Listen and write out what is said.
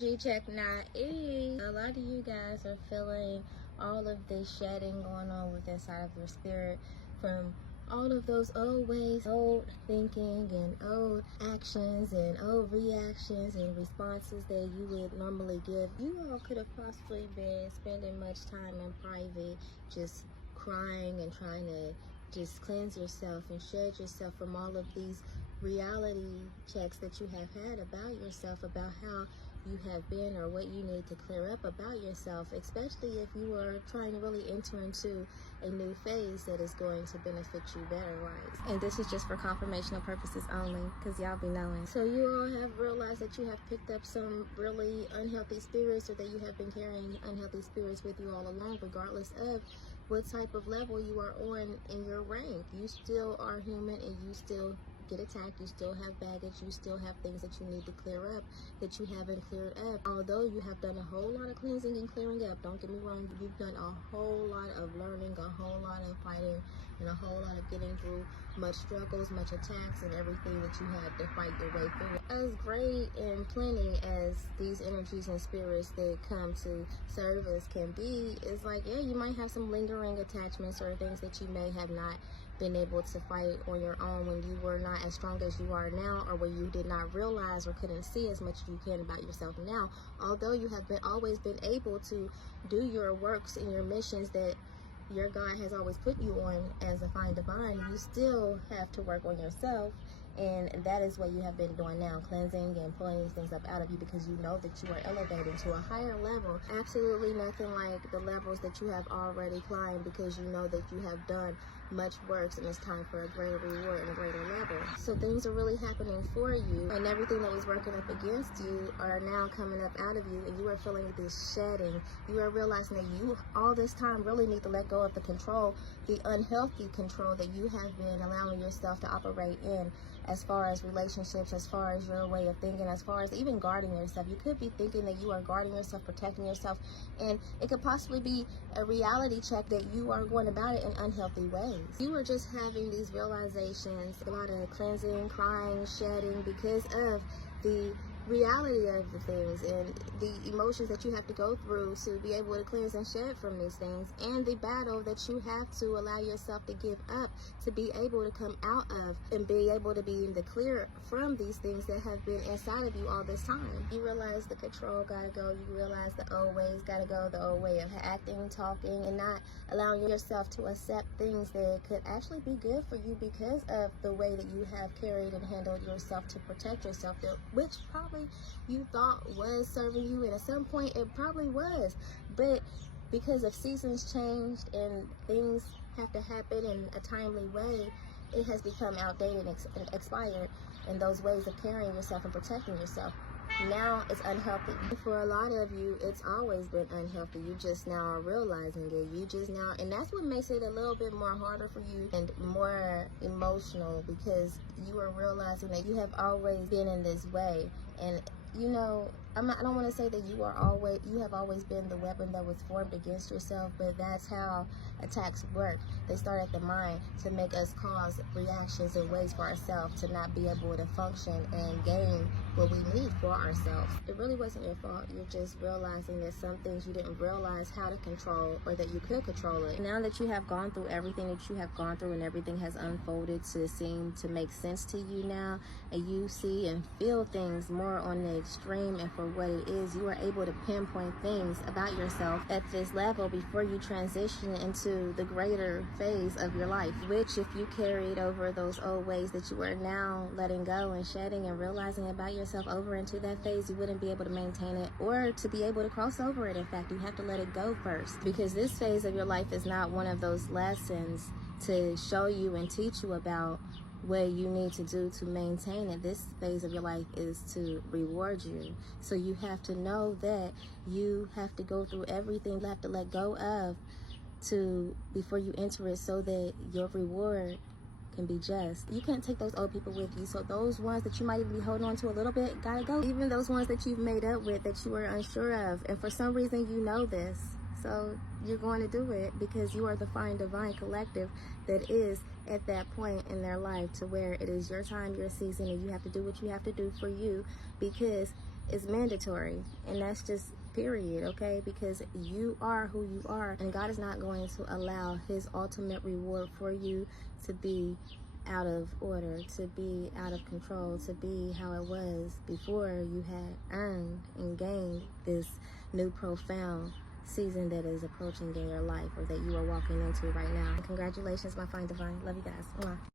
energy check now is a lot of you guys are feeling all of this shedding going on with inside of your spirit from all of those old ways, old thinking and old actions and old reactions and responses that you would normally give. You all could have possibly been spending much time in private just crying and trying to just cleanse yourself and shed yourself from all of these reality checks that you have had about yourself, about how you have been or what you need to clear up about yourself, especially if you are trying to really enter into a new phase that is going to benefit you better wise. And this is just for confirmational purposes only, because y'all be knowing. So you all have realized that you have picked up some really unhealthy spirits, or that you have been carrying unhealthy spirits with you all along, regardless of what type of level you are on in your rank. You still are human and you still get attacked, you still have baggage, you still have things that you need to clear up that you haven't cleared up. Although you have done a whole lot of cleansing and clearing up, don't get me wrong, you've done a whole lot of learning, a whole lot of fighting, and a whole lot of getting through much struggles, much attacks, and everything that you had to fight your way through. As great and plenty as these energies and spirits that come to serve us can be, it's like, yeah, you might have some lingering attachments or things that you may have not been able to fight on your own when you were not as strong as you are now, or when you did not realize or couldn't see as much as you can about yourself now. Although you have always been able to do your works and your missions that your God has always put you on as a fine divine, you still have to work on yourself. And that is what you have been doing now, cleansing and pulling these things up out of you, because you know that you are elevating to a higher level. Absolutely nothing like the levels that you have already climbed, because you know that you have done much work and it's time for a greater reward and a greater level. So things are really happening for you, and everything that was working up against you are now coming up out of you, and you are feeling this shedding. You are realizing that you all this time really need to let go of the control, the unhealthy control that you have been allowing yourself to operate in, as far as relationships, as far as your way of thinking, as far as even guarding yourself. You could be thinking that you are guarding yourself, protecting yourself, and it could possibly be a reality check that you are going about it in unhealthy ways. You are just having these realizations, a lot of cleansing, crying, shedding, because of the reality of the things and the emotions that you have to go through to be able to cleanse and shed from these things, and the battle that you have to allow yourself to give up to be able to come out of and be able to be in the clear from these things that have been inside of you all this time. You realize the control gotta go. You realize the old ways gotta go, the old way of acting, talking, and not allowing yourself to accept things that could actually be good for you because of the way that you have carried and handled yourself to protect yourself, which probably you thought was serving you, and at some point it probably was, but because of seasons changed and things have to happen in a timely way, it has become outdated and expired, and those ways of carrying yourself and protecting yourself now it's unhealthy. For a lot of you, it's always been unhealthy. You just now are realizing it. You just now, and that's what makes it a little bit more harder for you and more emotional, because you are realizing that you have always been in this way. And you know, I don't want to say that you have always been the weapon that was formed against yourself, but that's how attacks work. They start at the mind to make us cause reactions and ways for ourselves to not be able to function and gain what we need for ourselves. It really wasn't your fault. You're just realizing that some things you didn't realize how to control, or that you could control it. Now that you have gone through everything that you have gone through, and everything has unfolded to seem to make sense to you now, and you see and feel things more on the extreme and for what it is, you are able to pinpoint things about yourself at this level before you transition into the greater phase of your life, which if you carried over those old ways that you are now letting go and shedding and realizing about yourself over into that phase, you wouldn't be able to maintain it or to be able to cross over it. In fact, you have to let it go first, because this phase of your life is not one of those lessons to show you and teach you about what you need to do to maintain it. This phase of your life is to reward you. So you have to know that you have to go through everything you have to let go of before you enter it, so that your reward can be just. You can't take those old people with you, so those ones that you might even be holding on to a little bit gotta go. Even those ones that you've made up with that you were unsure of, and for some reason you know this, so you're going to do it because you are the fine divine collective that is at that point in their life to where it is your time, your season, and you have to do what you have to do for you, because is mandatory, and that's just period, okay? Because you are who you are, and God is not going to allow his ultimate reward for you to be out of order, to be out of control, to be how it was before you had earned and gained this new profound season that is approaching in your life, or that you are walking into right now. Congratulations, my fine divine. Love you guys. Mwah.